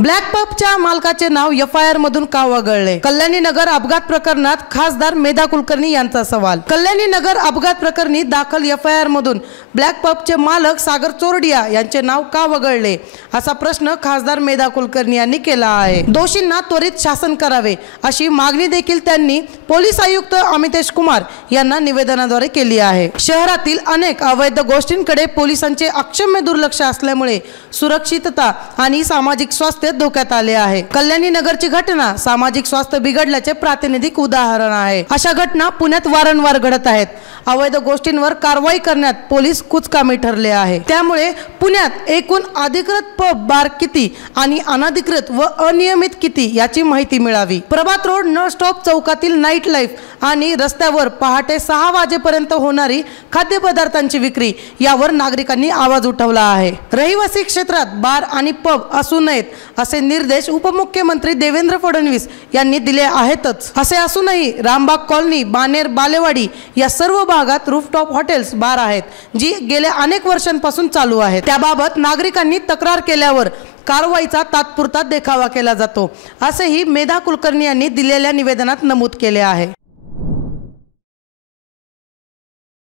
Black पबच्या मालकाचे नाव FIR मधून का वगळले? कल्याणी नगर अपघात प्रकरणात खासदार मेधा कुलकर्णी यांचा सवाल। कल्याणी नगर अपघात प्रकरणी दाखल FIR मधून ब्लॅक पबचे मालक सागर चोरडिया यांचे नाव का वगळले असा प्रश्न खासदार मेधा कुलकर्णी यांनी केला आहे। दोषींना त्वरित शासन करावे अशी मागणी देखील त्यांनी पोलीस आयुक्त अमितेश कुमार यांना निवेदनाद्वारे केली आहे। शहरातील अनेक अवैध गोष्टींकडे पोलिसांचे अक्षम्य दुर्लक्ष असल्यामुळे सुरक्षितता आणि सामाजिक स्वास्थ्य धोक्यात आले आहे। कल्याणी नगरची घटना सामाजिक स्वास्थ्य बिघडल्याचे प्रातिनिधिक उदाहरण आहे। अशा घटना पुण्यात वारंवार घडत आहेत। अवैध गोष्टींवर कारवाई करण्यात पोलीस कुचकामी ठरले आहे। त्यामुळे पुण्यात एकूण अधिकृत पब बार किती आणि अनधिकृत व अनियमित किती याची माहिती मिळावी। प्रभात रोड न स्टॉप चौकातील नाईट लाईफ आणि रस्त्यावर पहाटे 6 वाजेपर्यंत होणारी खाद्यपदार्थांची विक्री यावर नागरिकांनी आवाज उठवला आहे। रहिवासी क्षेत्रात बार आणि पब असू नयेत असे निर्देश उपमुख्यमंत्री देवेंद्र फडणवीस यांनी दिले आहेतच। असे असूनही रामबाग कॉलनी, बानेर, बालेवाडी या सर्व भागात रूफटॉप हॉटेल्स बार आहेत, जी गेल्या अनेक वर्षांपासून चालू आहेत। त्याबाबत नागरिकांनी तक्रार केल्यावर कारवाईचा तात्पुरता देखावा केला जातो, असेही मेधा कुलकर्णी यांनी दिलेल्या निवेदनात नमूद केले आहे।